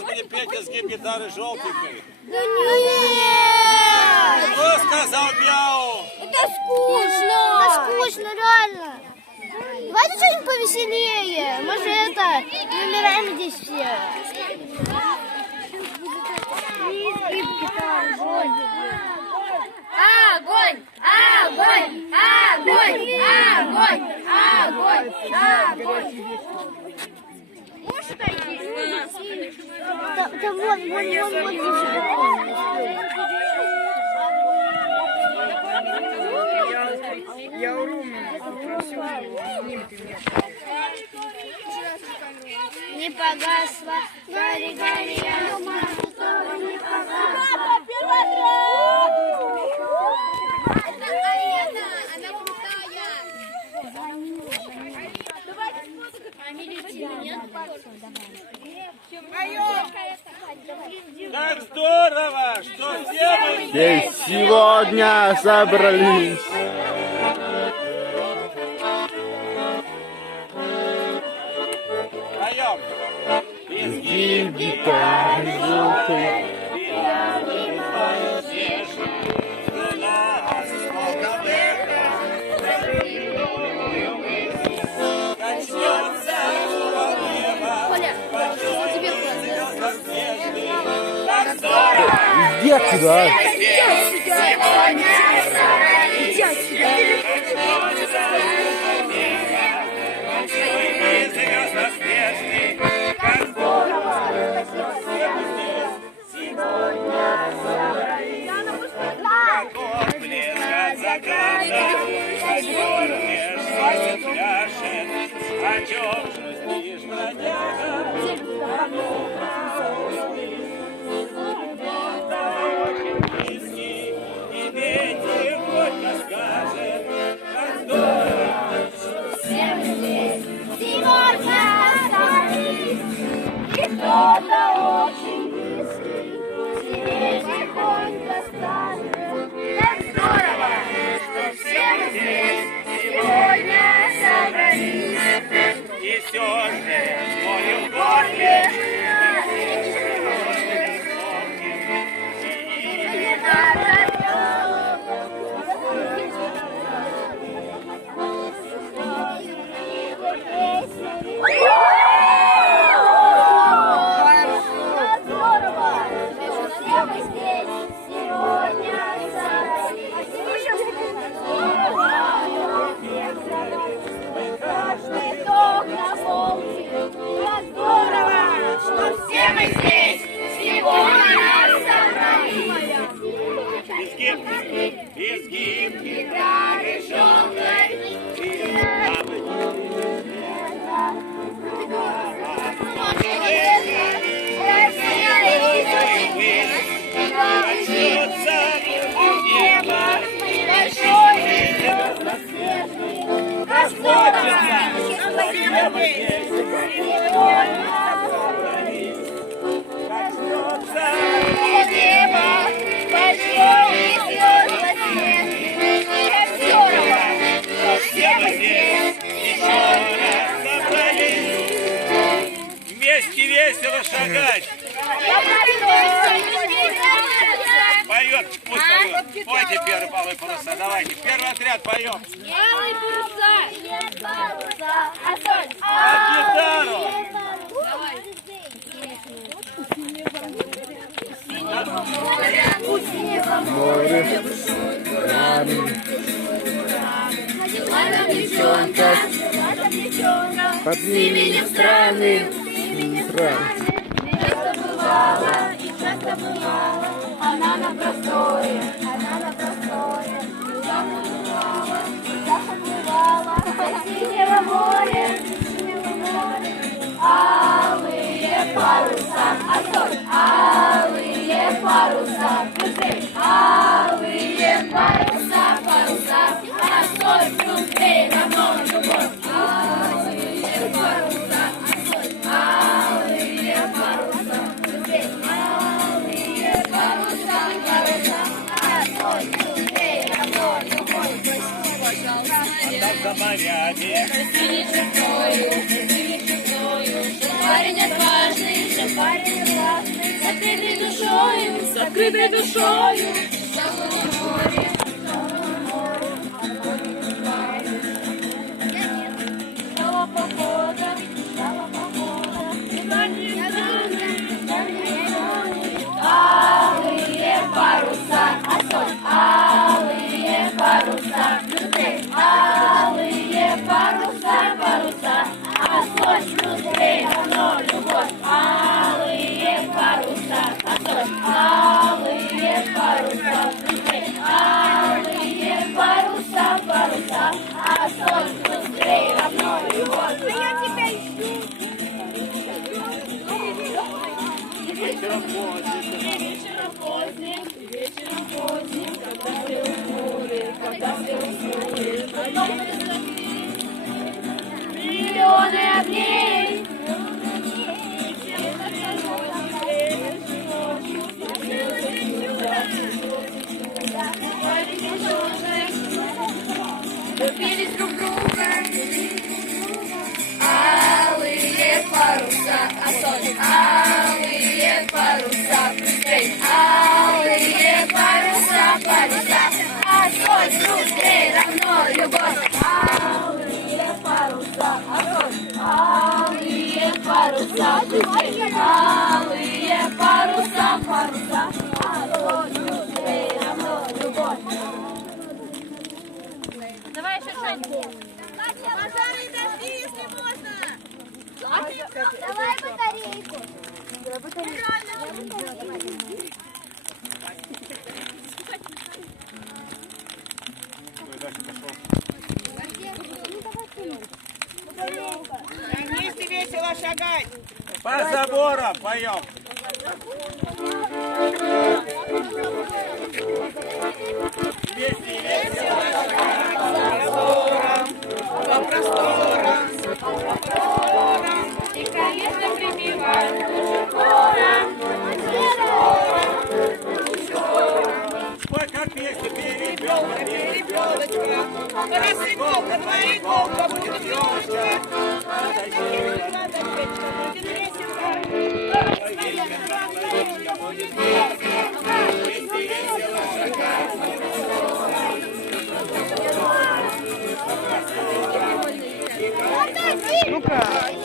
сейчас будем петь изгиб гитары желтенькой. Да нет! Кто сказал мяу? Это скучно! Это скучно, реально! Давайте что-нибудь повеселее! Мы же это, не умираем здесь все! Огонь! Огонь! Огонь! Огонь! Огонь! Огонь! Можешь пойти? Да вон Я у Румы попросил, снимет меня. Не погасла, гори, гори, ясна, не погасла. Она крутая. Как здорово, что все мы Здесь сегодня собрались. поем. Изгиб гитары желтой. Иди отсюда. О чем же спишь, бродяга? И ветер горько скажет, как здорово, что Все мы здесь сегодня собрались, и кто-то очень близкий себе тихонько скажет, как здорово, что все мы здесь сегодня собрались. и все же мою в горле. Изгиб гитары желтой. Вместе весело шагать. Поет, пусть поет. Пойте первый полы паруса, давайте. Первый отряд поем. Белые паруса. А гитару. Море. Девчонка. Под именем страны. Часто бывала, она на просторе, часто бывала, до синего моря, алые паруса, алые паруса, алые паруса, а соль внутри равно любовь, алые паруса, алые паруса, алые паруса, а соль внутри равно любовь. Там за морями. Парень отважный, закритий душою. Стала погода, алые паруса, а соль, алые паруса, людей, алые паруса, паруса, а соль, людей, равно любовь, алые паруса, а соль, алые паруса, людей, алые паруса, паруса, а соль, людей, равно любовь. Я тебя ищу. Вечером поздним, Вечером поздним, когда все уснули, миллионы огней. Любили друг друга. Алые паруса, а соль, алые паруса, быстрей, алые паруса, паруса, а соль, быстрей, равно любовь. Алые паруса, а соль, алые паруса, быстрей, алые паруса, паруса, а соль, быстрей, равно любовь. Давай еще что-нибудь. Пожары и дожди, если можно. Давай батарейку. Вместе весело шагать. По заборам поем. Вместе весело По просторам. И, конечно, прибивают хором. Ой, как песня перепелка, Перепелочка. Рассыпалка, двоеколка, будет елочка. Надо печка, будет весело. Ну-ка.